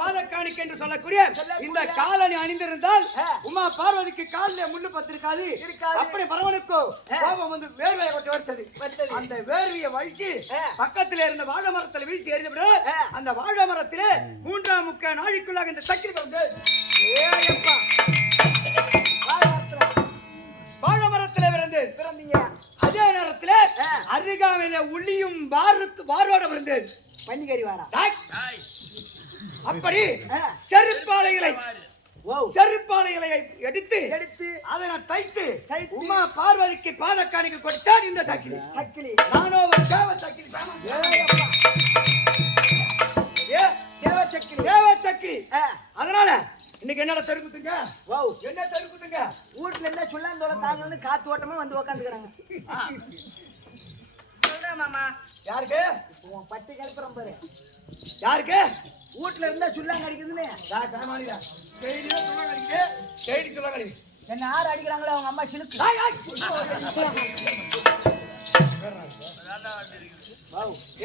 பாதக்காணிக்கை என்று சொல்லக்கூடிய இந்த காலணி அணிந்திருந்தால் உமா பார்வதிக்கு காலில் முள்ளு பத்திருக்காது. அப்படி பரவனுக்கோ கோபம் வந்து வேர்வையை கொண்டு வருத்தது. அந்த வேர்வையை வழிச்சு பக்கத்தில் இருந்த வாழை மரத்தில் வீசி எறிந்து அந்த வாழை மரத்திலே 3 நாளைக்குள்ளாக இந்த சக்கிரி வந்து வாழை மரத்தில் பிறந்தீங்க. அதே நேரத்தில் அருகாமையில உள்ளியும் வாரோட விழுந்தது. பன்னிக்கறி வாரா. அப்படி செருப்பாலைகளை எடுத்து அதை நான் தைத்து உமா பார்வதிக்கு பாதக்காணிக்கு கொடுத்தான் இந்த சக்கிலி. நானோ தேவச்சக்கிலி. அதனால இன்னைக்கு என்னடா தெருக்குத்துங்க? என்ன தெருக்குத்துங்க? வீட்டுல என்ன சொல்லாந்தோட தாங்கன்னு காத்து ஓட்டமா வந்து உக்காந்துக்கிறாங்க. மாமா யாருக்கு பட்டி கிளப்புறம் பாரு. யாருக்கு வீட்டுல இருந்தா சுல்லாங்க அடிக்குதுன்னு என்ன யாரு அடிக்கிறாங்களோ அவங்க அம்மா சிலுக்கு.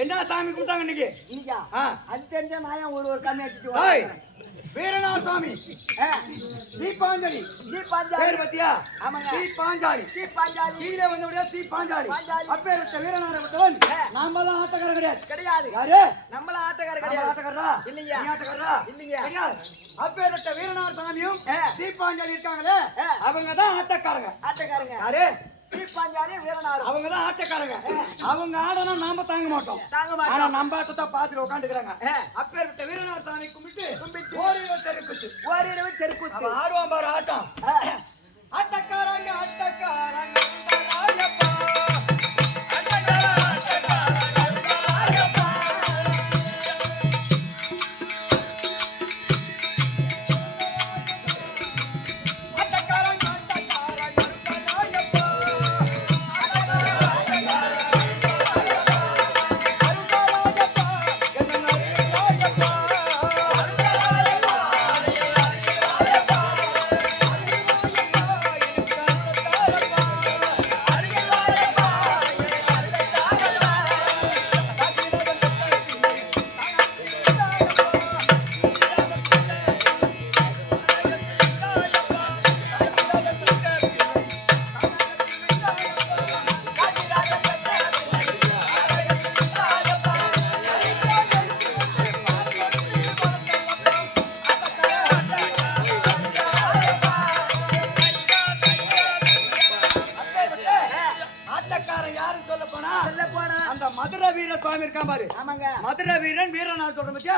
என்ன சாமி கூப்பிட்டாங்க இன்னைக்கு? அது தெரிஞ்சா நான் ஒரு கம்மி அடிச்சுட்டு வீரநாத சாமி தீபாஞ்சலி பேர் பத்தியா? தீபாஞ்சாலி கீழே வந்து தீபாஞ்சாலி அப்பேற்பட்ட வீரநாதன் நாமெல்லாம் ஆட்டக்காரர் கிடையாது. யாரு நம்மள ஆட்டக்காரர் கிடையாது. ஆட்டக்காரரா இல்லையா? ஆட்டக்காரரா இல்லையா? அப்பேற்பட்ட வீரநாத சாமியும் தீபாஞ்சாலி இருக்காங்களே அவங்க தான் ஆட்டக்காரங்க. யாரு? அவங்க தான் ஆட்டக்காரங்க. அவங்க ஆடனா நாம தாங்க மாட்டோம். ஆனா நம்ம ஆட்டத்தை பார்த்துட்டு உட்காந்துக்கிறாங்க. அப்பேற்பட்ட வீரநாத சாமி கும்பிட்டு ஓரிரவு தெருக்கூத்து ஆடுவான் பாரு ஆட்டம். ஆட்டக்காரங்க மதுரை வீரன் வீரநாத சொல்ற பத்தியா?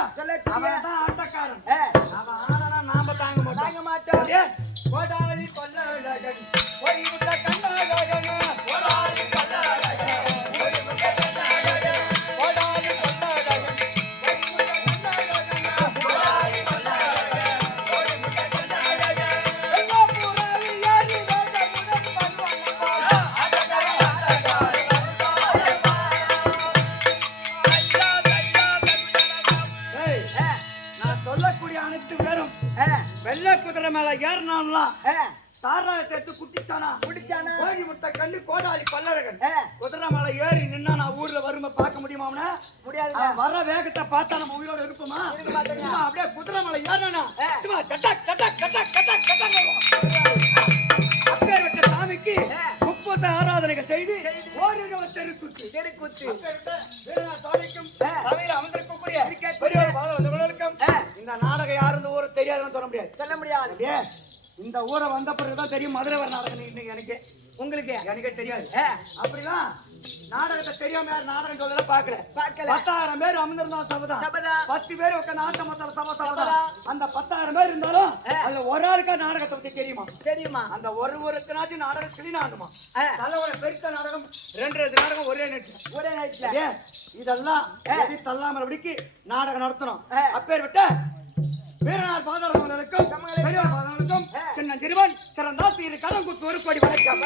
அவன் தான் ஆட்டக்காரன். அவன் ஆடனா நாம தாங்க மாட்டோம். கோடாலி கொல்லழகன் போய்விட்ட கண்ணழகன் கோடாலி கொல்லழகன் போய்விட்ட கண்ணழகன் கோடாலி கொல்லழகன் போய்விட்ட கண்ணழகன் கோடாலி கொல்லழகன் போய்விட்ட கண்ணழகன் எல்லா புறாவி யாரி வேத முதல் பல்வன வெள்ளை குதிரை மேல ஏறினான்லாம் சாராயத்தை எடுத்து குடிச்சானா கோழி முட்டை கண்ணு கோடாலி கொல்லழகன் குதிரை மேல ஏறி நின்னா நான் ஊர்ல வருமா பார்க்க முடியுமா? முடியாது. வர வேகத்தை பார்த்தா நம்ம உயிரோட இருப்போமா? அப்படியே குதிரை மேல ஏறினா அப்பேற்பட்ட சாமிக்கு 30 ஆராதனைகள் செய்து ஓரிரவு தெருக்கூத்து சாமிக்கும் சபையில் அமர்ந்திருக்கக்கூடிய பெரியவர்களுக்கும் இந்த நாடகம் யாருன்னு ஊரு தெரியாதுன்னு சொல்ல முடியாது. இந்த ஊரை வந்த பிறகுதான் தெரியும் மதுரை வர நாடகம் இன்னைக்கு எனக்கு உங்களுக்கு எனக்கே தெரியாது. அப்படிதான் நாடகத்தை தெரியாம யார் நாடகம் சொல்லல பார்க்கல. 10,000 பேர் அமர்ந்திருந்தாலும் சபதா 10 பேர் உட்காந்து நாட்டம் மொத்தம் சபதா. அந்த 10,000 பேர் இருந்தாலும் அதுல ஒரு ஆளுக்கா நாடகத்தை பத்தி தெரியுமா? அந்த ஒருத்தனாச்சும் நாடகம் கிளீன் ஆகுமா? தலைவர பெருத்த நாடகம் 2 நாடகம் ஒரே நைட்ல இதெல்லாம் எதி தள்ளாமபடிக்கு நாடகம் நடத்தணும். அப்பேற்பட்ட வீரநாத பாதாளர்களுக்கும் பெரியவர் பாதாளர்களுக்கும் சின்ன சிறுவன் சிறந்தா தீரு கடன் குத்து ஒரு கோடி வணக்கம்.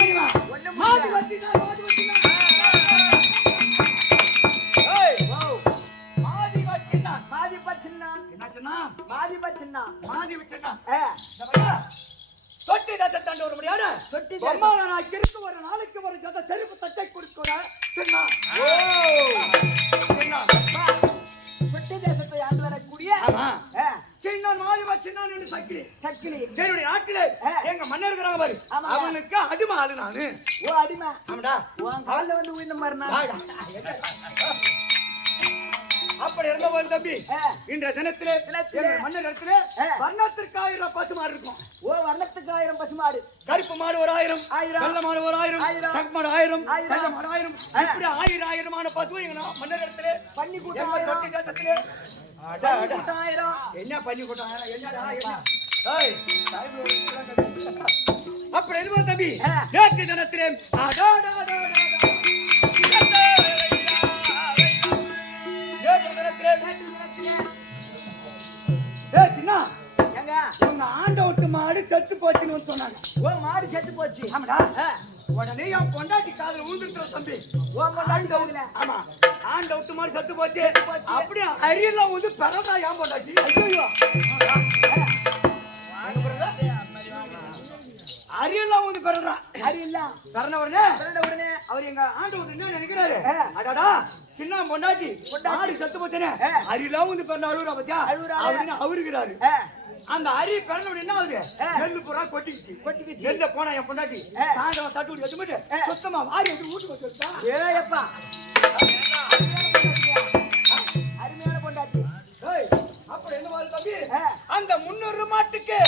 தெரியுமா? மாதி வச்சினா தொட்டி தட்டை தாண்ட ஒரு முடியாத ஒரு நாளைக்கு ஒரு ஜத செருப்பு தட்டை கொடுக்கிற தொட்டி தேசத்தை ஆண்டு வரக்கூடிய ஆமா சின்ன மாயவா சின்ன சக்கிலி சக்கிலி என்னுடைய நாட்டிலே எங்க மன்னர் இருக்கிறாங்க பாரு அவனுக்கு அடிமை ஆளு நானு ஓ அடிமை ஆமாடா உன் கால்ல வந்து உயிர்ந்த மாதிரினா அப்படி இருந்தவன் தம்பி இன்றைய தினத்திலே மன்னர் இடத்துல வர்ணத்திற்கு 1000 பசுமாடு இருக்கும் ஓ வர்ணத்துக்கு 1000 பசுமாடு கருப்பு மாடு ஒரு 1000 வெள்ளை மாடு ஒரு 1000 சக் மாடு 1000 வெள்ளை மாடு 1000 இப்படி 1000 பசு எங்க மன்னர் இடத்துல பண்ணி கூட்டம் தொட்டி தேசத்திலே கூட்டம் 1000 என்ன பண்ணி கூட்டம் என்னடா என்ன ஏய் அப்படி இருந்தவன் தம்பி நேற்று தினத்திலே ஆண்ட விட்டு மாடு செத்து போச்சுன்னு சொன்னாங்க ஓ மாடு செத்து போச்சு ஆமாடா உடனே என் பொண்டாட்டி காதுல ஊந்துட்டு தம்பி ஆமா ஆண்ட விட்டு மாடு செத்து போச்சு அப்படியே அரியெல்லாம் வந்து பிறந்தா ஏன் பொண்டாட்டி ஐயோ அரியெல்லாம் வந்து பிறந்தான் அரியெல்லாம் பிறந்த உடனே அவர் எங்க ஆண்ட விட்டு என்ன நினைக்கிறாரு அடாடா சின்ன பொண்டாட்டி மாடு செத்து போச்சுன்னு அரியெல்லாம் வந்து பிறந்த அழுகுறா பத்தியா அப்படின்னு அவருக்கிறாரு அந்த அரி பிறந்த என்ன ஆகுது நெல்லு பூரா கொட்டிக்கிச்சு நெல்ல போனா என் பொண்டாட்டி சாயந்தரம் தட்டு விட்டு வச்சுட்டு சுத்தமா வாரி வந்து வீட்டுக்கு வச்சுட்டா ஏப்பா அருமையான பொண்டாட்டி அப்படி என்ன மாதிரி தம்பி அந்த 300 மாட்டுக்கு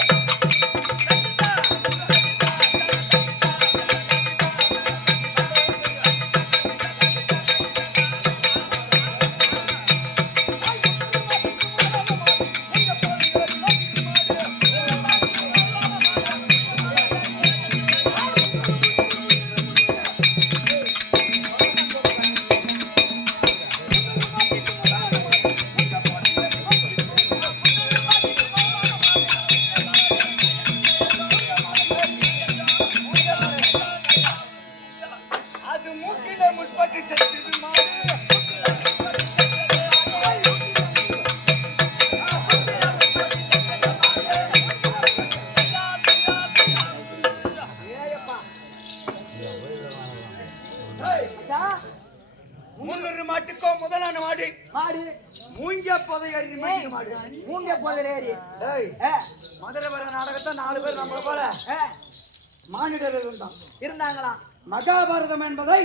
மகாபாரதம் என்பதை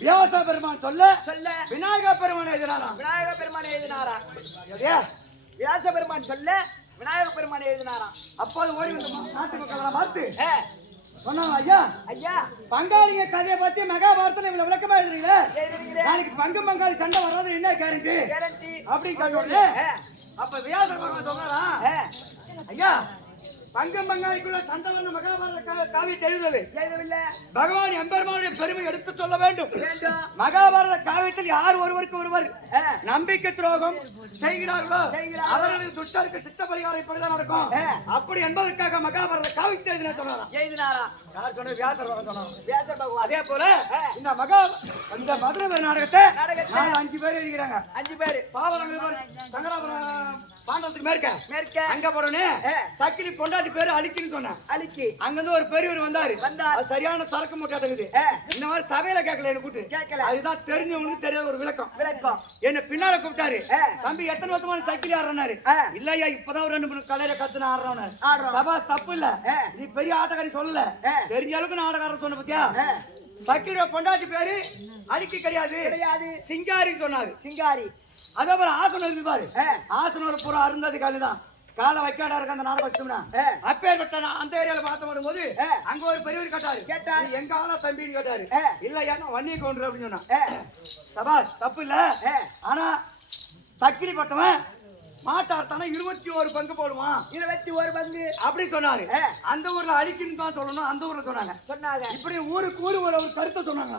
வியாச பெருமான் சொல்ல விநாயக பெருமான் எழுதினாராம் வியாச பெருமான் சொல்ல விநாயக பெருமான் எழுதினாராம் அப்போது ஓடி வந்த நாட்டு மக்களை பார்த்து சொன்னாங்க ஐயா பங்காளிங்க கதையை பத்தி மகாபாரதத்துல இவ்வளவு விளக்கமா எழுதுறீங்க நாளைக்கு பங்காளி சண்டை வராது என்ன கேரண்டி அப்படின்னு கேட்டோடனே அப்ப வியாச பெருமான் சொன்னாரா ஐயா பங்காளிக்குள்ள சண்டை வந்து மகாபாரத காவியத்தை எழுதவில்லை பகவான் எம்பெருமானுடைய பெருமை எடுத்து சொல்ல வேண்டும் மகாபாரத காவியத்தில் யார் ஒருவர் நம்பிக்கை துரோகம் செய்கிறார்களோ அவர்களுக்கு துஷ்டருக்கு சித்த பரிகாரம் இப்படிதான் நடக்கும் அப்படி என்பதற்காக மகாபாரத காவியத்தை எழுதினாரா யார் சொன்ன வியாசர் சொன்னார் அதே போல இந்த மதுரை நாடகத்தை 5 பேர் எழுதிக்கிறாங்க 5 பேர் பாவரங்க சங்கராபுரம் பாண்டவத்துக்கு மேற்க அங்க போறோனே சக்கிலி பொண்டாட்டி பேரு அலிக்கின்னு சொன்னேன் அலிக்கி அங்கிருந்து ஒரு பெரியவர் வந்தாரு சரியான சரக்கு மூட்டை இருக்குது இந்த மாதிரி சபையில கேட்கல என்ன கூட்டு அதுதான் தெரிஞ்சவங்களுக்கு தெரியாத ஒரு விளக்கம் என்ன பின்னால கூப்பிட்டாரு தம்பி எத்தனை வருஷமான சக்கிலி ஆடுறாரு இல்லையா இப்பதான் ஒரு 2 3 கலையில கத்துன ஆடுறவன சபா தப்பு இல்ல நீ பெரிய ஆட்டக்காரி சொல்லல தெரிஞ்ச அளவுக்கு நான் ஆட்டக்காரன் சொன்ன பத்தியா சக்கிலியோட பொண்டாட்டி பேரு அலிக்கி கிடையாது சிங்காரி சொன்னாரு சிங்காரி அதே போல ஆசனம் இருக்கு பாரு ஆசனம் பூரா அருந்தது காலிதான் காலை வைக்காடா இருக்க அந்த நாடகம் வச்சோம்னா அப்பேற்பட்ட அந்த ஏரியால பார்த்து வரும்போது அங்க ஒரு பெரியவர் கேட்டாரு எங்க ஆளா தம்பின்னு கேட்டாரு இல்ல ஏன்னா வன்னிய கவுண்டர் அப்படின்னு சொன்னா சபாஸ் தப்பு இல்ல ஆனா சக்கிலி பட்டவன் மாட்டார்த்தானே 21 பங்கு போடுவான் 21 பங்கு அப்படி சொன்னாரு அந்த ஊர்ல அழிக்குன்னு தான் சொல்லணும் அந்த ஊர்ல சொன்னாங்க இப்படி ஊருக்கு ஒரு கருத்தை சொன்னாங்க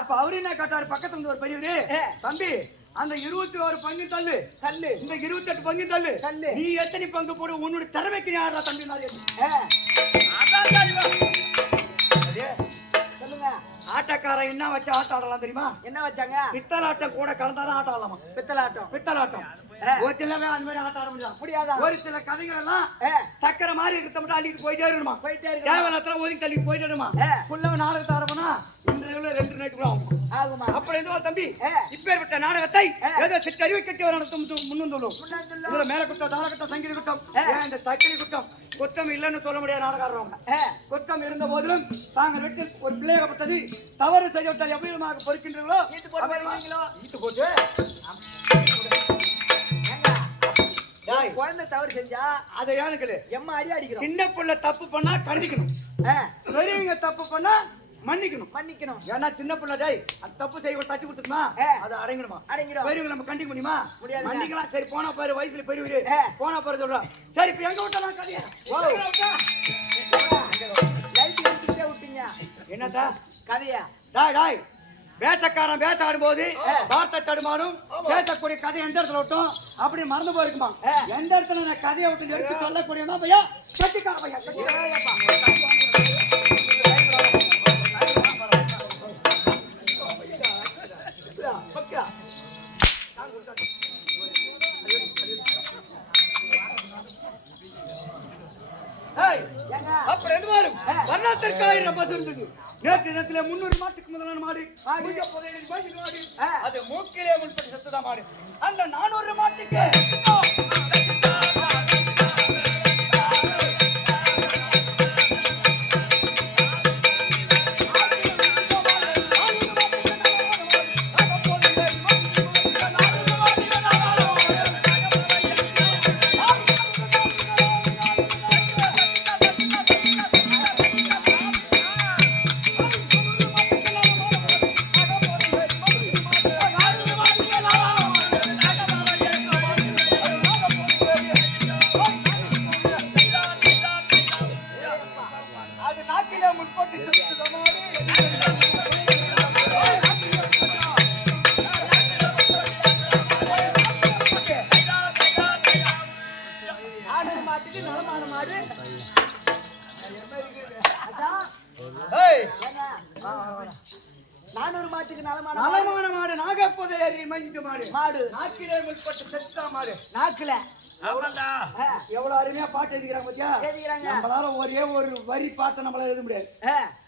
அப்ப அவரு என்ன கேட்டாரு பக்கத்துல இருந்து ஒரு பெரியவரு தம்பி அந்த 21 பங்கு தள்ளு இந்த 28 பங்கு தள்ளு நீ எத்தனை பங்கு போடு உன்னுடைய திறமைக்கு யாரா தம்பி சொல்லுங்க ஆட்டக்காரன் என்ன வச்சு ஆட்டம் ஆடலாம் தெரியுமா என்ன வச்சாங்க பித்தலாட்டம் கூட கலந்தாதான் ஆட்டம் ஆடலாமா பித்தலாட்டம் ஒரு சிலவே அந்த மாதிரி ஆட்ட ஆரம்பிச்சான். முடியாதா? ஒரு சில கதைகள் எல்லாம் சக்கரை மாதிரி இருக்கிறத மட்டும் அள்ளிட்டு போயிட்டே இருக்கணுமா, தேவையில்லாத ஒதுக்கி தள்ளிட்டு போயிட்டே இருக்கணுமா. ஃபுல்லாக நாடகத்தை ஆரம்பனா இன்றைய 2 நைட்டு கூட ஆகுமா. அப்படி எதுவா தம்பி இப்பேற்பட்ட நாடகத்தை ஏதோ சிற்றறிவை கட்டி ஒரு நடத்தும் முன்னும் இதுல மேல குட்டம், தாள குட்டம், சங்கீத குட்டம், இந்த சக்கரை குட்டம் குற்றம் இல்லைன்னு சொல்ல முடியாத நாடகாடுறவங்க. குற்றம் இருந்த போதிலும் தாங்கள் வீட்டில் ஒரு பிள்ளைகப்பட்டது தவறு செய்யவிட்டால் எவ்வளவு பொறுக்கின்றீர்களோ ஈட்டு போட்டு குழந்தை தவறு செஞ்சா அதை ஏனுக்களு எம்மா அடி அடிக்கிறோம். சின்ன பிள்ளை தப்பு பண்ணா கண்டிக்கணும், பெரியவங்க தப்பு பண்ணா மன்னிக்கணும். ஏன்னா சின்ன பிள்ளை டேய் அது தப்பு செய்ய தட்டி கொடுத்துமா அதை அடங்கிடுமா. பெரியவங்க நம்ம கண்டிக்க முடியுமா? முடியாது. மன்னிக்கலாம். சரி போனா பாரு, வயசுல பெரியவரு போனா பாரு சொல்றா. சரி இப்ப எங்க விட்டலாம் கதையா விட்டீங்க என்னடா கதையா? டாய் வேட்டக்காரன் வேட்டாடும் போது வார்த்தை தடுமாறும், பேசக்கூடிய கதை எந்த இடத்துல விட்டோம் அப்படி மறந்து போயிருக்குமா. எந்த இடத்துல நான் கதையை விட்டு எடுத்து சொல்லக்கூடிய பையா கட்டிக்கா பையா அப்படி என்ன மாறும் வர்ணத்திற்காக ரொம்ப இருந்தது. நேற்று நேரத்தில் 300 மாட்டுக்கு முதலான மாடு அது மூக்கிலே முன்படி செத்துதான் மாடு. அந்த 400 மாட்டுக்கு நலமான மாடு நாகப்போதை ஏறி மஞ்சிட்டு மாடு நாக்கிலே முற்பட்டு செத்தா மாடு. நாக்குல எவ்வளவு அருமையா பாட்டு எழுதிக்கிறாங்க பாத்தியா? நம்மளால ஒரே ஒரு வரி பாட்டை நம்மளால எழுத முடியாது.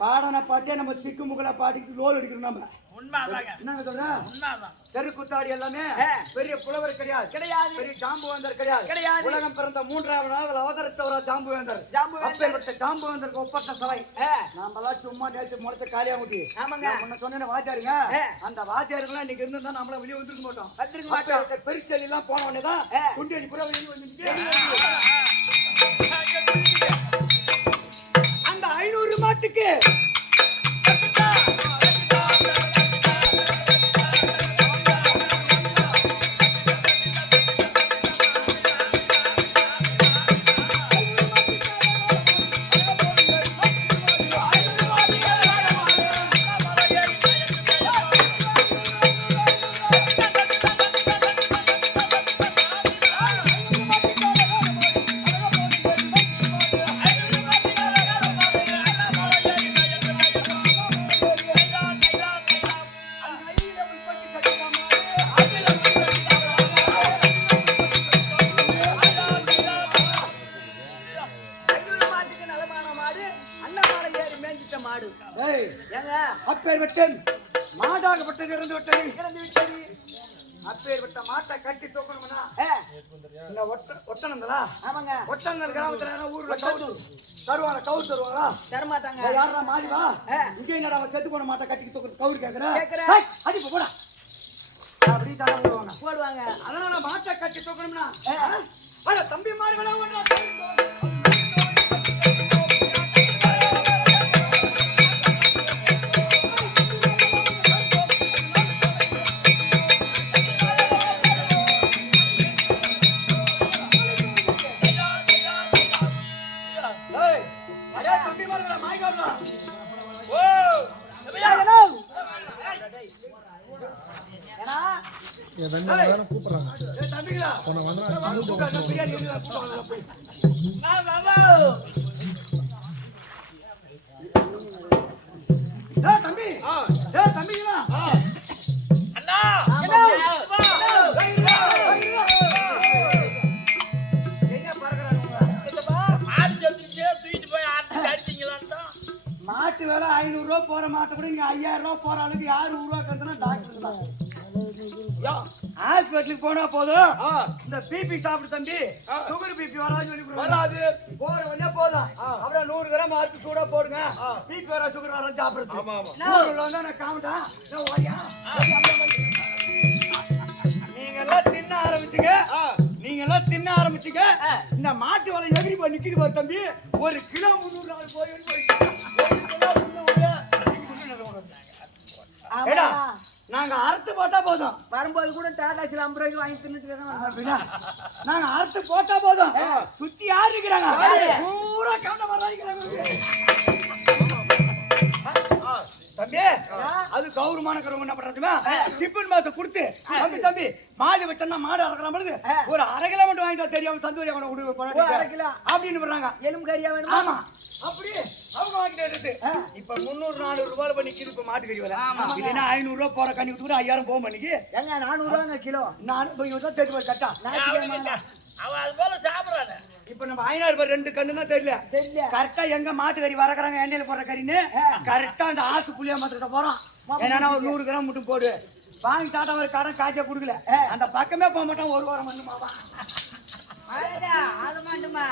பாடன பாட்டே நம்ம திக்கு முகல பாட்டிக்கு லோல் அடிக்கிறோம். நம்ம என்னங்க சொல்றேன், தெருக்குத்தாடி எல்லாமே பெரிய புலவர் கிடையாது, பெரிய ஜாம்புவேந்தர் கிடையாது. உலகம் பிறந்த 3ஆவது நாள் அவதரித்தவரா ஜாம்புவேந்தர். அப்பேற்பட்ட ஜாம்புவேந்தருக்கு ஒப்பற்ற சபை. நாமெல்லாம் சும்மா நேற்று முளைச்ச காலியா முட்டி முன்ன சொன்ன வாத்தியாருங்க. அந்த வாத்தியாருங்கெல்லாம் இன்னைக்கு இருந்தா நம்மள வெளியே வந்துருக்க மாட்டோம். பெருச்செல்லி எல்லாம் போன உடனே தான் குண்டி அடி புற வெளியே வந்து அந்த 500 மாட்டுக்கு மாடாகப்பட்டது இறந்து விட்டது. அப்பேற்பட்ட மாட்டை கட்டி தூக்கணும்னா இந்த ஒட்டனங்களா ஒட்டனங்கள் கிராமத்துல ஊர்ல தருவாங்க, கவுர் தருவாங்களா? தரமாட்டாங்க. யாரா மாறிவா இங்கே என்னடா செத்து போன மாட்டை கட்டி தூக்க கவுர் கேட்கிறேன் அடி போடா அப்படி தர போடுவாங்க. அதனால மாட்டை கட்டி தூக்கணும்னா தம்பி மாறுகளா தம்பி ரூபா போற மாட்ட கூட இங்க 5000 ரூபா போற அளவுக்கு யாரு உருவாக்குறதுன்னா டாக்டர் தான். ஹாஸ்பிட்டலுக்கு போனா போதும் இந்த பிபி சாப்பிட்டு தம்பி சுகர் பிபி வராது வராது போற வழியா போதும் அப்புறம் 100 கிராம் அரிசி சூடா போடுங்க பிபி வர சுகர் வர சாப்பிடுறது நான் காமிட்டா நீங்க எல்லாம் தின்ன ஆரம்பிச்சுங்க இந்த மாட்டு வலை எகிரி போய் நிக்கிது பாரு தம்பி 1 கிலோ 300 போய் நாங்க அறுத்து போட்டா போதும் வரும்போது கூட டாடாச்சில் 50 ரூபாய்க்கு வாங்கி தின்னுட்டு நாங்க அறுத்து போட்டா போதும் சுத்தி யாரு இருக்கிறாங்க பூரா கவுண்ட வர்றாங்க தம்பி அது கௌரவமான கருவம் என்ன பண்றதுமா டிஃபன் மாசம் கொடுத்து தம்பி மாடு வெட்டனா மாடு அறக்கலாம் பொழுது ஒரு 1/2 கிலோ மட்டும் வாங்கிட்டா தெரியாம சந்தோஷம் அவனை விடு 1/2 கிலோ அப்படின்னு சொல்றாங்க எலும்பு கறியா வேணும் ஆமா அப்படி அவங்க வாங்கிட்டு இப்ப 300-400 ரூபாய் பண்ணி கிது இப்ப மாட்டு கறி வர இல்லைன்னா 500 ரூபாய் போற கண்ணி விட்டு 5000 போக பண்ணிக்கு எங்க 400 ரூபாங்க கிலோ 400 தான் தெரிஞ்சு கட்டா அவன் அது போல சாப்பிடுறானே. இப்ப நம்ம 500 ரூபாய் 2 கண்ணுன்னா தெரியல கரெக்டா எங்க மாட்டு கறி வரக்குறாங்க எண்ணெயில போடுற கறின்னு கரெக்டா அந்த ஆசு புளியா மாத்திட்ட போறோம் ஏன்னா ஒரு 100 கிராம் மட்டும் போடு வாங்கி சாட்டா ஒரு கடன் காய்ச்சா குடுக்கல அந்த பக்கமே போக மாட்டான் ஒரு வாரம் பண்ணுமாவா அது மட்டுமா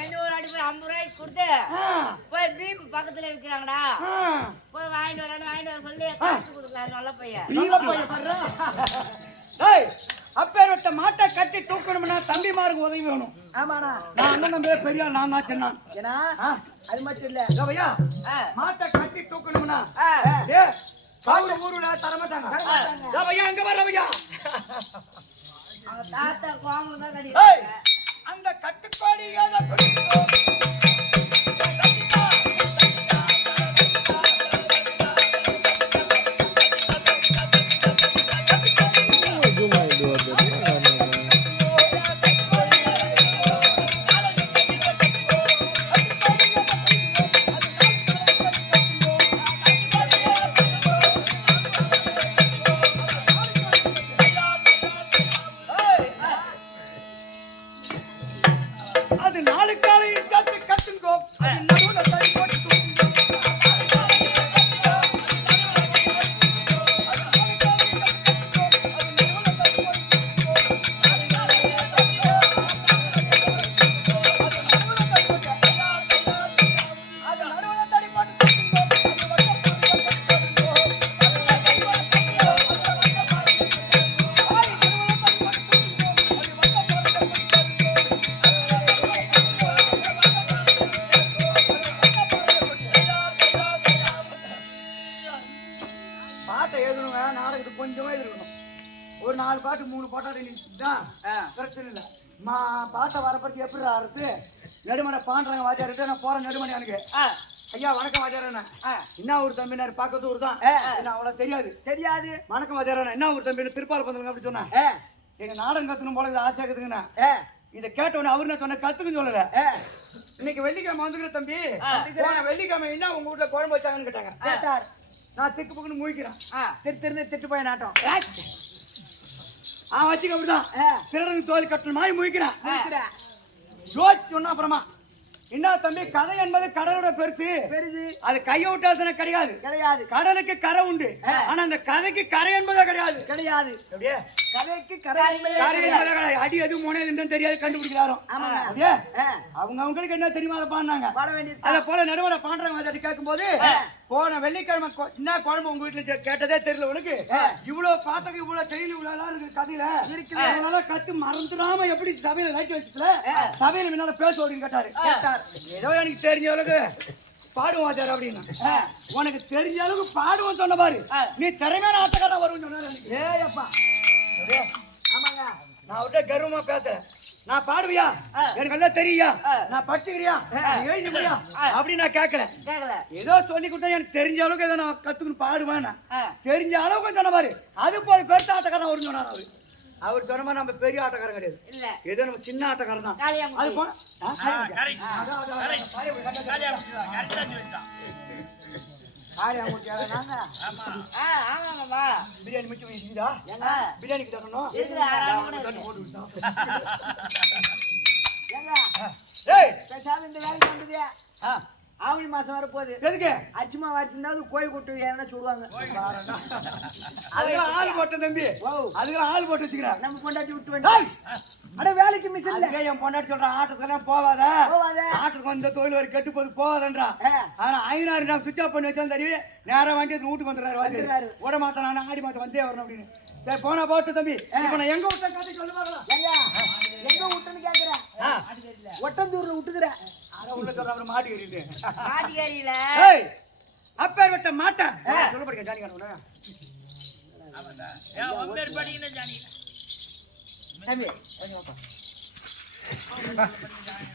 என்ன ஒரு அடிப்படை 50 ரூபாய்க்கு கொடுத்து போய் பீப் பக்கத்துல விற்கிறாங்கடா போய் வாங்கிட்டு வர சொல்லி காசு கொடுக்கலாம் நல்ல பையன் அப்பேற்பட்ட மாட்டை கட்டி தூக்கணும்னா தம்பிமாருக்கு உதவி வேணும் ஆமாண்ணா நான் அண்ணன் நம்பி பெரிய நான் தான் சொன்னான் ஏன்னா அது மட்டும் இல்ல ஐயா மாட்டை கட்டி தூக்கணும்னா ஊருல தரமாட்டாங்க ஐயா அங்க வர ஐயா தாத்தா கோமம் தான் கடி அந்த கட்டுப்பாடு அது நாளுக்கு காலையில் சத்து கட்டுங்கோ அது நடுவுல தள்ளி போட்டு பாட்டை எழுதணுங்க நாடகத்துக்கு கொஞ்சமா எழுதணும் ஒரு 4 பாட்டு 3 பாட்டா பிரச்சனை இல்லை பாட்டை வரப்பட்டு எப்படி ஆறுது நெடுமனை பாண்டாங்க வாத்தியார்கிட்ட நான் போறேன் நெடுமணி எனக்கு ஐயா வணக்கம் வாத்தியாரண்ணா என்ன ஒரு தம்பினாரு பக்கத்து ஊர் தான் அவ்வளவு தெரியாது வணக்கம் வாத்தியாரண்ணா என்ன ஒரு தம்பி திருப்பால் பந்தவங்க அப்படி சொன்னா எங்க நாடகம் கத்துக்கணும் போல ஆசையா இருக்குதுங்கண்ணா இதை கேட்டவன அவரு நான் சொன்ன கத்துக்குன்னு சொல்லல இன்னைக்கு வெள்ளிக்கிழமை வந்துக்கிற தம்பி வெள்ளிக்கிழமை என்ன உங்க வீட்டுல குழம்பு வச்சாங்கன்னு கேட்டாங்க நான் திக்கு புக்குன்னு முழிக்கிறேன் திட்டு போய் நாட்டம் வச்சுக்க அப்படிதான் திருடனுக்கு தோல் கட்டல் மாதிரி முழிக்கிறேன் ஜோதிச்சு சொன்னா அப்புறமா என்ன தம்பி கதை என்பது கடலோட பெருசு அது கையை விட்டால் கிடையாது கடலுக்கு கரை உண்டு ஆனா அந்த கதைக்கு கரை என்பதே கிடையாது கதைக்கு கரை அடி எது முனையதுன்னு தெரியாது கண்டுபிடிக்கிறாரோ அவங்க அவங்களுக்கு என்ன தெரியுமா அதை பாடினாங்க அத போல நடுவுல பாடுறாங்க அதை கேட்கும் போது போன வெள்ளிக்கிழமை என்ன குழம்பு உங்க வீட்டுல கேட்டதே தெரியல உனக்கு இவ்வளவு பாத்தகம் இவ்வளவு செயல் இவ்வளவு இருக்கு கதையில அதனால கத்து மறந்துடாம எப்படி சபையில லைட் வச்சுக்கல சபையில முன்னால பேச அப்படின்னு கேட்டாரு ஏதோ எனக்கு தெரிஞ்ச அளவுக்கு பாடுவோம் சார் அப்படின்னா உனக்கு தெரிஞ்ச அளவுக்கு பாடுவோம் சொன்ன பாரு நீ திறமையான ஆட்டக்காரன் வரும்னு சொன்னாரு ஆமாங்க நான் அவர்கிட்ட கர்வமா பேசுறேன் நான் பாடுவியா எனக்கு எல்லாம் தெரியா நான் படிச்சுக்கிறியா எழுதிக்கிறியா அப்படின்னு நான் கேட்கல ஏதோ சொல்லி கொடுத்தா எனக்கு தெரிஞ்ச அளவுக்கு ஏதோ நான் கத்துக்கணும் பாடுவேன் தெரிஞ்ச அளவுக்கு சொன்ன மாதிரி அது போய் பெருத்த ஆட்டக்காரன் வரும்னு சொன்னார் அவர் சொன்ன மாதிரி நம்ம பெரிய ஆட்டக்காரன் கிடையாது ஏதோ நம்ம சின்ன ஆட்டக்காரன் தான் அது போன பிரியாணி மிச்சம் வச்சுக்கிட்டா பிரியாணிக்கு தரணும் இந்த வேலைக்கு வந்தது ஆவணி மாசம் வர போகுது. எதுக்கு அரிசிமா வச்சிருந்தா கோழி கொட்டு ஏன்னா சொல்லுவாங்க. அதுக்கெல்லாம் ஆள் போட்ட தம்பி, அதுக்கெல்லாம் ஆள் போட்டு வச்சுக்கிறேன். நம்ம பொண்டாட்டி விட்டு வேண்டாம். அட வேலைக்கு மிஸ் இல்ல. என் பொண்டாட்டி சொல்றான் ஆட்டுக்கெல்லாம் போவாத, ஆட்டுக்கு வந்த தொழில் வரை கெட்டு போது போவாதன்றா. ஆனா 5,000 நான் சுவிட்ச் ஆஃப் பண்ணி வச்சாலும் தெரியும், நேரம் வாங்கி வீட்டுக்கு வந்துடுறாரு. விட மாட்டேன், நான் ஆடி மாசம் வந்தே வரணும் அப்படின்னு. சரி போனா போட்டு தம்பி. இப்ப நான் எங்க விட்ட கதை சொல்லுவாங்களா? எங்க விட்டுன்னு கேக்குறேன். ஒட்டந்தூர்ல விட்டுக்கிறேன். உள்ள சொல்ற அப்புறம் மாட்டி ஏறிட்டு மாட்டிக்காரியில அப்பேர் விட்ட மாட்டேன் சொல்ல படிக்க ஜானி காணுங்க. தம்பி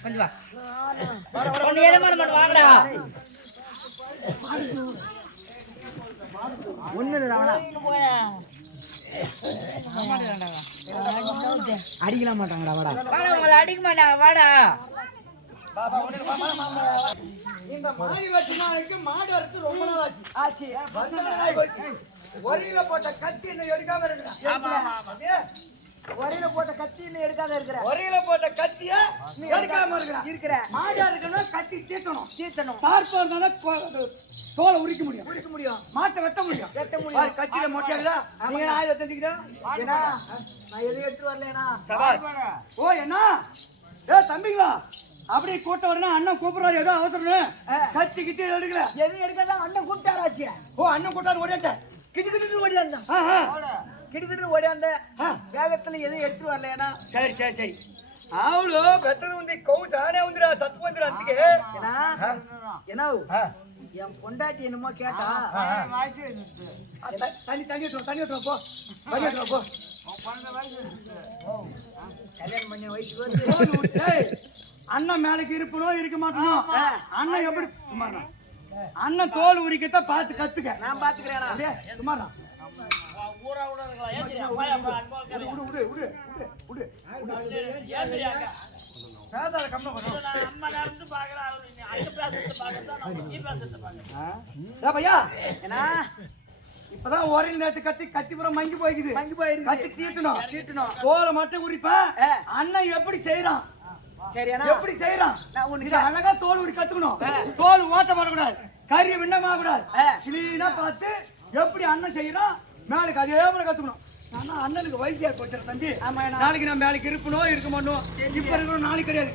கொஞ்சம் வா, ஒண்ணு ஏழமான மட்டும் வாங்கடா. ஒண்ணு இல்லடா, அடிக்கலாம் மாட்டாங்கடா. வாடா வாடா, உங்களை அடிக்க மாட்டாங்க. வாடா இந்த மாடி வச்சு நாளைக்கு மாடு அறுத்து ரொம்ப நாள் ஆச்சு. ஆச்சு. ஒரியில போட்ட கத்தி இன்னும் எடுக்காம இருக்கிறேன். ஒரையில போட்ட கத்தி இன்னும் எடுக்காத இருக்கிற. ஒரியில போட்ட கத்திய எடுக்காம இருக்கிற. மாடா இருக்கணும், கத்தி தீட்டணும். தீர்த்தணும். சார்பா இருந்தாலும் தோலை உரிக்க முடியும். மாட்டை வெட்ட முடியும். கத்தியில மொட்டையா நீங்க ஆயுத தெரிஞ்சுக்கிட்டா நான் எதுவும் எடுத்து வரலனா. ஓ என்ன ஏ தம்பிங்களா, அப்படி கூட்ட வரணும். அண்ணன் கூப்பிடுறாரு, ஏதோ அவசரம். கத்தி கிட்டி எடுக்கல. எதுவும் எடுக்கலாம். அண்ணன் கூப்பிட்டாராச்சு. ஓ அண்ணன் கூட்டாரு ஓடிட்டேன். கிட்டு ஓடியாந்தான். கிட்டு ஓடியாந்த வேகத்துல எதுவும் எடுத்து வரலனா. சரி சரி சரி. அவளு பெத்தது உந்தி கவு தானே உந்திரா சத்து வந்துரா அதுக்கு. என்ன என் பொண்டாட்டி என்னமோ கேட்டா. தண்ணி ஊத்துறோம் போ. கல்யாணம் பண்ண வயசுக்கு வந்து அண்ணன் மேலக்கு இருப்பணும் இருக்க மாட்டோம். அண்ணன் எப்படி சும்மாண்ணா, அண்ணன் தோல் உரிக்கத்தான் பார்த்து கத்துக்க. நான் பாத்துக்கிறேன். சும்மாண்ணா ஊரா விட இருக்கலாம். பேசாத கம்ம பண்ண அம்மா நடந்து பாக்குறேன். அங்க பேசுறது பாக்குறேன், நீ பேசுறது பாக்குறேன். பையா ஏன்னா இப்பதான் ஒரையில் நேரத்து கத்திபுரம் மங்கி போய்க்குது. கத்தி தீட்டணும். தோலை மட்டும் உரிப்பா. அண்ணன் எப்படி செய்யறான் எப்படி செய்யறான்? அழகா தோல் உரி கத்துக்கணும். தோல் ஓட்ட மாட்டக்கூடாது, கறி விண்ணமாக கூடாது. கிளீனா பார்த்து எப்படி அண்ணன் செய்யறான் மேலுக்கு அதே மாதிரி கத்துக்கணும். ஆனா அண்ணனுக்கு வயசியா வச்சிருக்க தம்பி. நாளைக்கு நான் மேலுக்கு இருப்பணும் இருக்க மாட்டோம். இப்ப இருக்கணும் நாளைக்கு கிடையாது.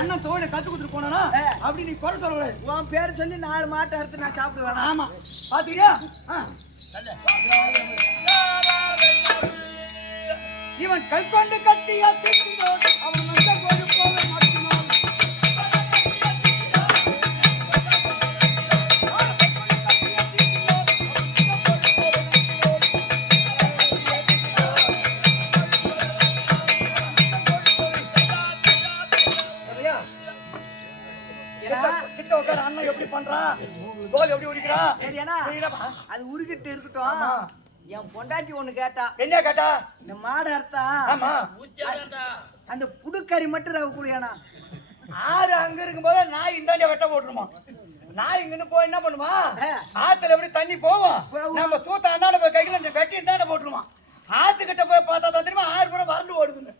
அண்ணன் தோலை கத்து கொடுத்துட்டு போனா அப்படி நீ குறை சொல்லக்கூடாது. உன் பேர் சொல்லி 4 மாட்டை அறுத்து நான் சாப்பிடுவேன். ஆமா பாத்துக்கியா? இவன் கல்கொண்டு கத்தியா திட்டினோம், அவன் வந்த கோழி போல மாட்டினோம். அண்ணன் எப்படி பண்றான், தோல் எப்படி உரிக்கிறான்? சரியானா அது உருகிட்டு இருக்கட்டும். என் பொண்டாட்டி ஒண்ணு கேட்டா. என்ன கேட்டா? இந்த மாடு அறுத்தா அந்த புடுக்கறி மட்டும் ரவ கூடியானா. ஆறு அங்க இருக்கும்போது நாய் இந்தாண்ட வெட்ட போட்டுருமா. நாய் இங்கிருந்து போய் என்ன பண்ணுமா, ஆத்துல எப்படி தண்ணி போவோம், நம்ம சூத்த அந்தாண்ட போய் கையில வெட்டி இந்தாண்ட போட்டுருமா. ஆத்துக்கிட்ட போய் பார்த்தா தான் தெரியுமா 6 பேரும் வறண்டு ஓடுதுன்னு.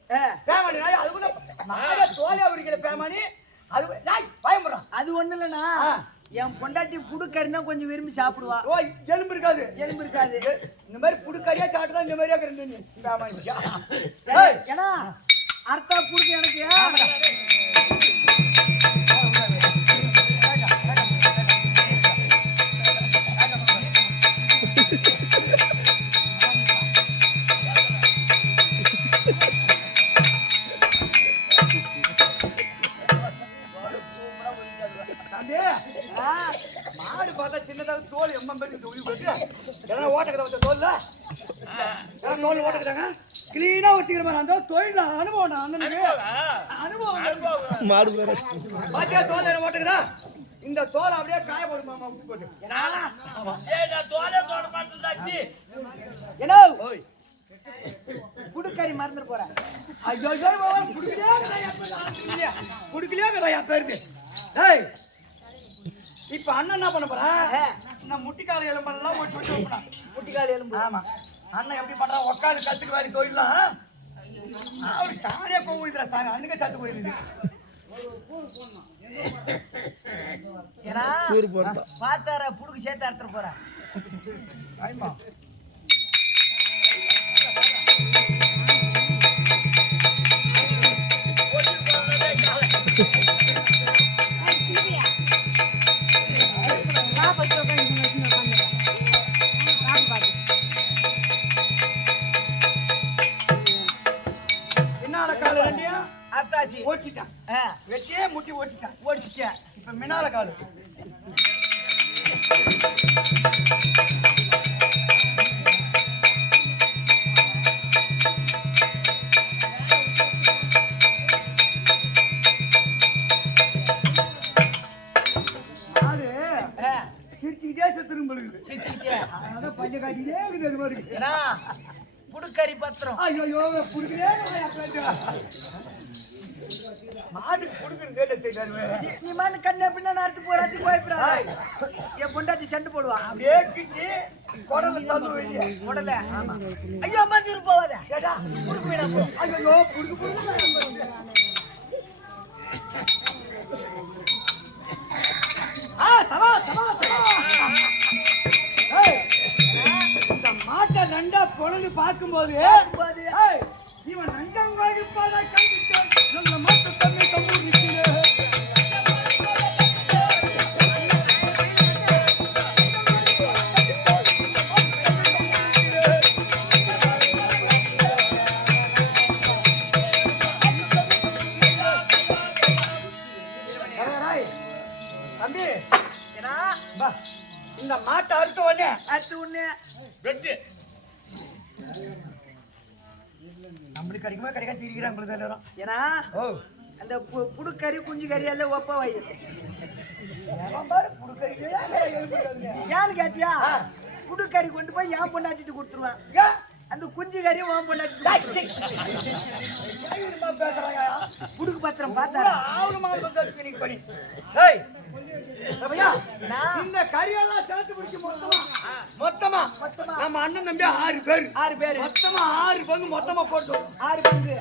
பேமானி நாய் அதுக்குள்ள நாய தோலையா உரிக்கல பேமானி. அது நாய் பயமுறான். அது ஒண்ணு இல்லனா என் பொண்டாட்டி புடுக்கறினா கொஞ்சம் விரும்பி சாப்பிடுவா. ஓ எலும்பு இருக்காது. இந்த மாதிரி புடுக்கறியா சாப்பிட்டா இந்த மாதிரியா இருந்து பேமானி. ஏன்னா அர்த்தா புடுக்கு எனக்கு மாடு பார்த்தா சின்னதாக தோல் எம்பெருக்கு ஓட்டக்கதை தோல்ல தோல் ஓட்டக்கதாங்க கிளீனா வச்சுக்கிற மாதிரி அந்த தொழில் அனுபவம். அனுபவம் பாத்தியா தோல் ஓட்டுக்குதா? இந்த தோல் அப்படியே காய போடுமா போட்டு என்ன புடுக்கறி மறந்துட்டு போறேன். ஐயோ குடுக்கலையா பேருக்கு. இப்ப அண்ணன் என்ன பண்ண போறேன், நான் முட்டிக்கால எலும்பெல்லாம் முட்டிக்கால எலும்பு. ஆமா அண்ணன் எப்படி பண்றான், உட்காந்து கத்துக்கு வேலை தொழிலாம் அவரு சாரியா போகுதுடா சாமி. அன்னைக்கு சத்து போயிருது ஏன்னா பாத்தார புடுக்கு சேர்த்து அறுத்துட்டு போறா ஆமா பின்னால கால ரெண்டியா அத்தாச்சி ஓடிட்டான் வெட்டியே முட்டி ஓடிட்டான் ஓடிச்சிட்டேன் இப்ப மின்னால காலு சிரிச்சுக்கிட்டே செத்துரும் பொழுது சிரிச்சுக்கிட்டே அதான் பஞ்ச காட்டிக்கிட்டே இருக்குது அது மாதிரி ஏன்னா புடுக்கறி பத்திரம் ஐயோ புடுக்கிறே மாட்டுக்கு புடுக்கிறது நீ மாட்டு கண்ணே பின்னா நடத்து போறாச்சு போய்ப்ரா என் பொண்டாட்டி சண்டை போடுவா அப்படியே கிச்சி குடல தந்து வெளியே உடல ஐயோ அம்மா திரு போவாத கேட்டா புடுக்கு வேணா போ ஐயோ புடுக்கு சவா சவா இந்த மாட்டை நண்டா பொழுது பார்க்கும்போது இவன் நஞ்சம் வகுப்பாத கண்டித்தான் நல்ல மாட்டு தன்னை தம்பு நிற்கிறேன் தம்பி இந்த மாட்டை அறுத்த உடனே வெட்டு நம்மளுக்கு கிடைக்குமா கிடைக்காது இருக்கிறான் உங்களுக்கு எல்லாரும் ஏன்னா அந்த புடுக்கறி குஞ்சு கறி எல்லாம் ஒப்ப வை ஏன்னு கேட்டியா புடுக்கறி கொண்டு போய் ஏன் பொண்டாட்டிட்டு கொடுத்துருவான் அந்த குஞ்சு கறி உன் பொண்டாட்டி புடுக்கு பத்திரம் பார்த்தா இந்த கறியெல்லாம் சேர்த்து பிடிச்சு மொத்தமா நம்ம அண்ணன் தம்பி 6 பேர் மொத்தமா 6 பங்கு மொத்தமா போட்டோம் 6 பங்கு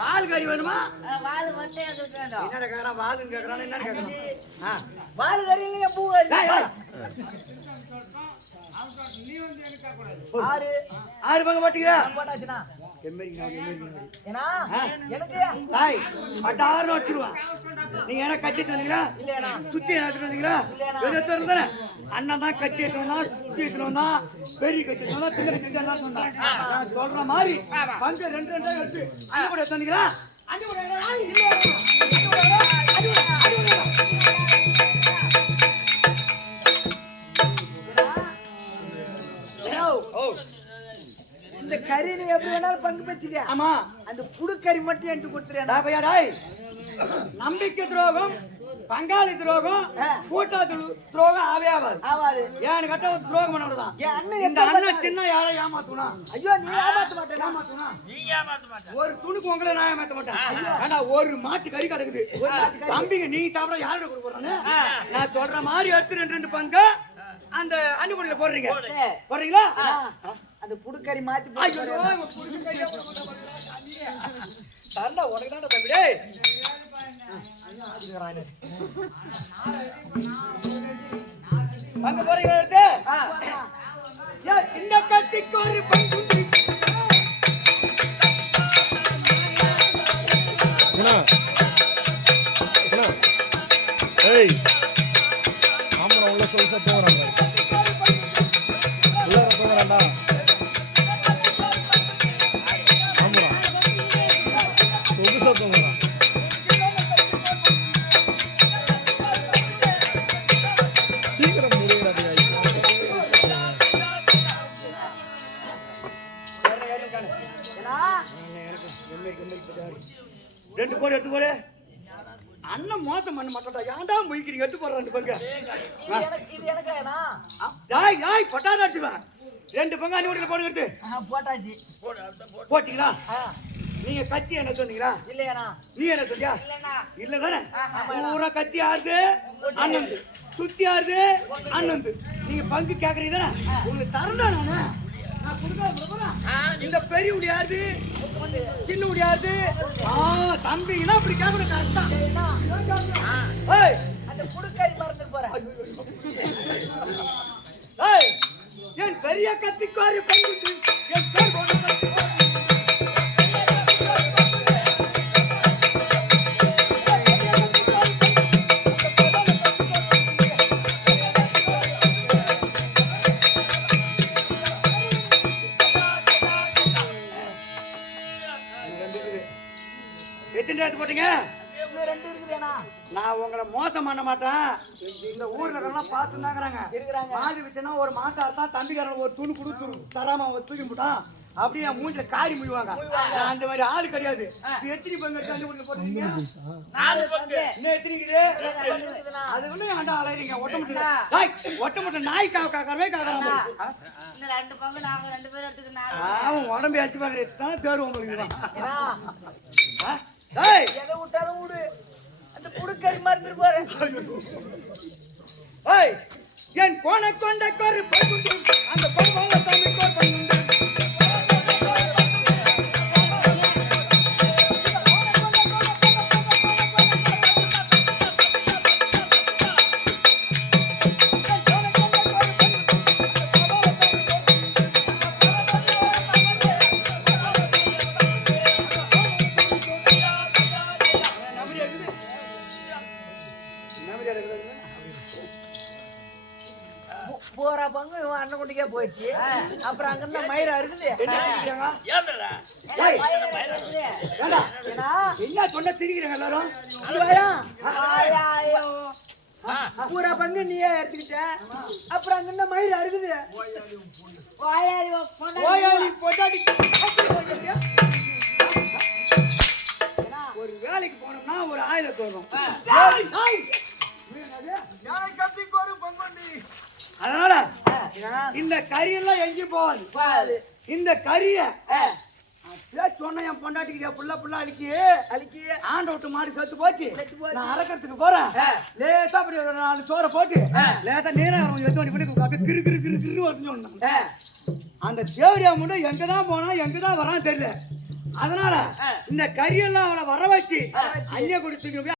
வால் கறி வேணுமா வால் மட்டும் என்ன கேக்குறான் வாலுன்னு கேக்குறான் என்ன கேக்குறான் வால் கறி இல்லையா பூ ஆறு பங்கு போட்டீங்களா போட்டாச்சுனா ஏன்னா எனக்கு பட்டாருன்னு வச்சிருவான் நீங்க என்ன கட்டிட்டு வந்தீங்களா சுத்தி எடுத்துட்டு வந்தீங்களா தானே அண்ணன் தான் கட்டி எடுத்துனா சுத்தி எடுத்துனா பெரிய கட்டி எடுத்துனா சின்ன கட்டி எல்லாம் சொன்னான் நான் சொல்ற மாதிரி பங்கு 2 எடுத்து அண்ணன் கூட எடுத்து வந்தீங்களா இந்த கறி நீ எப்படி வேணாலும் பங்கு பெச்சுக்க ஆமா அந்த புடுக்கறி மட்டும் என்கிட்ட கொடுத்துறேன் நம்பிக்கை துரோகம் பங்காளி துரோகம் கூட்டா துரோகம் ஆவாது ஏன்னு கட்ட துரோகம் பண்ணதான் இந்த அண்ணன் சின்ன யாரை ஏமாத்துனா ஐயோ நீ ஏமாத்த மாட்டேன் ஒரு துணுக்கு உங்களை நான் ஏமாத்த மாட்டேன் ஆனா ஒரு மாட்டு கறி கிடக்குது தம்பிங்க நீ சாப்பிட யாரோட கொடுக்குறானு நான் சொல்ற மாதிரி எடுத்து 2 பங்கு அந்த அன்னிக்குடியில போடுறீங்களா அந்த புடுக்கறி மாத்தி உனக்கு தான் தம்பி டேய் பங்கு போறீங்க எடுத்து சின்ன கத்திக்கு ஒரு பங்கு ஆம்பரம் உள்ள சொல்லிட்டு போறாங்க உள்ள போறாண்டா ஆம்பரம் சொல்லி சொல்லுங்க சீக்கிரம் முடியறது ரெண்டு கோடி எடுத்து போடு அண்ணன் மோசம் பண்ண மாட்டா ஏன்டா முழிக்கிறீங்க எடுத்து போடுற 2 பங்கு இது எனக்கு யாய் யாய் பட்டாத அடிச்சுவேன் 2 பங்கு அண்ணி வீட்டுல போடுகிறது போட்டாச்சு. போட்டீங்களா? ஆ, நீங்க கத்தி என்ன சொன்னீங்களா? இல்லையாண்ணா? நீ என்ன சொன்னியா? இல்லண்ணா. இல்ல தானே? பூரா கத்தி ஆறுது அண்ணன் சுத்தி ஆறுது அண்ணன். நீங்க பங்கு கேக்குறீங்க தானே? உங்களுக்கு தரணும் நானு. நான் கொடுக்காத இந்த பெரிய முடியாது சின்ன முடியாது. தம்பிங்கன்னா அப்படி கேட்கணும் கரெக்டா. ஏய், அந்த புடுக்கறி மறந்துட்டு போறேன். ஏய், என் பெரிய கத்திக்காரி பங்கு என் பேர் போன எத்தனை எடுத்து போட்டீங்க? இன்னும் 2 இருக்குதுண்ணா. நான் உங்களை மோசம் பண்ண மாட்டேன். இந்த ஊர்ல எல்லாம் பார்த்து தாங்கிறாங்க. மாடு வச்சுன்னா ஒரு மாசம் அர்த்தம் தம்பிக்காரன் ஒரு துணி கொடுத்து தராம அவன் தூக்கி போட்டான். அப்படியே என் மூஞ்சில காரி முடிவாங்க. நான் அந்த மாதிரி ஆளு கிடையாது. எத்தனை பங்கு போட்டீங்க? 4 பங்கு. இன்னும் எத்தனைக்குது? அது ஒண்ணு ஆண்டா அலைறீங்க. ஒட்ட முட்டை நாய் காக்கறவே காக்கறாங்க. இந்த 2 பங்கு நாங்க 2 பேரும் எடுத்துக்கணும். அவன் உடம்பு அடிச்சு பாக்குறது பேர் உங்களுக்கு ஏன்னா, ஏய், எதை விட்டாலும் விடு. அந்த புடுக்கறி மறந்துட்டு போறேன். ஏய், என் போன கொண்ட கோரி பங்குண்டு அந்த பொம்பால சாமி கோர் பங்குண்டு. போற பங்கு இவன் அண்ணன் குட்டிக்கே போயிடுச்சு. அப்புறம் அங்க இருந்தா மயிரா இருக்குது. ஏன்டா? ஏய், ஏண்டா, ஏன்னா, என்ன சொன்ன திரிக்கிறீங்க எல்லாரும்? சிவாயா, பூரா பங்கு நீயே எடுத்துக்கிட்ட. அப்புறம் அங்க இருந்தா மயிரா இருக்குது. வாயாடி பொண்ணு. ஓயாளி பொண்டாட்டி ஒரு வேலைக்கு போனோம்னா ஒரு ஆயுதத்தை வரும். அதனால இந்த கரியெல்லாம் எங்கேயும் போகாது. இந்த கரிய சொன்ன என் பொண்டாட்டிக்கு புள்ள அழிக்கி ஆண்ட விட்டு மாடி செத்து போச்சு. நான் அறக்கிறதுக்கு போறேன். லேசா அப்படி ஒரு 4 சோறை போட்டு லேசா நீரம் எது பண்ணி அப்படியே கிரு கிரு கிரு கிரு வருதுன்னு அந்த தேவடியா மட்டும் எங்கதான் போனா எங்கதான் வரான்னு தெரியல. அதனால இந்த கரியெல்லாம் அவனை வர வச்சு அந்நிய குடிச்சு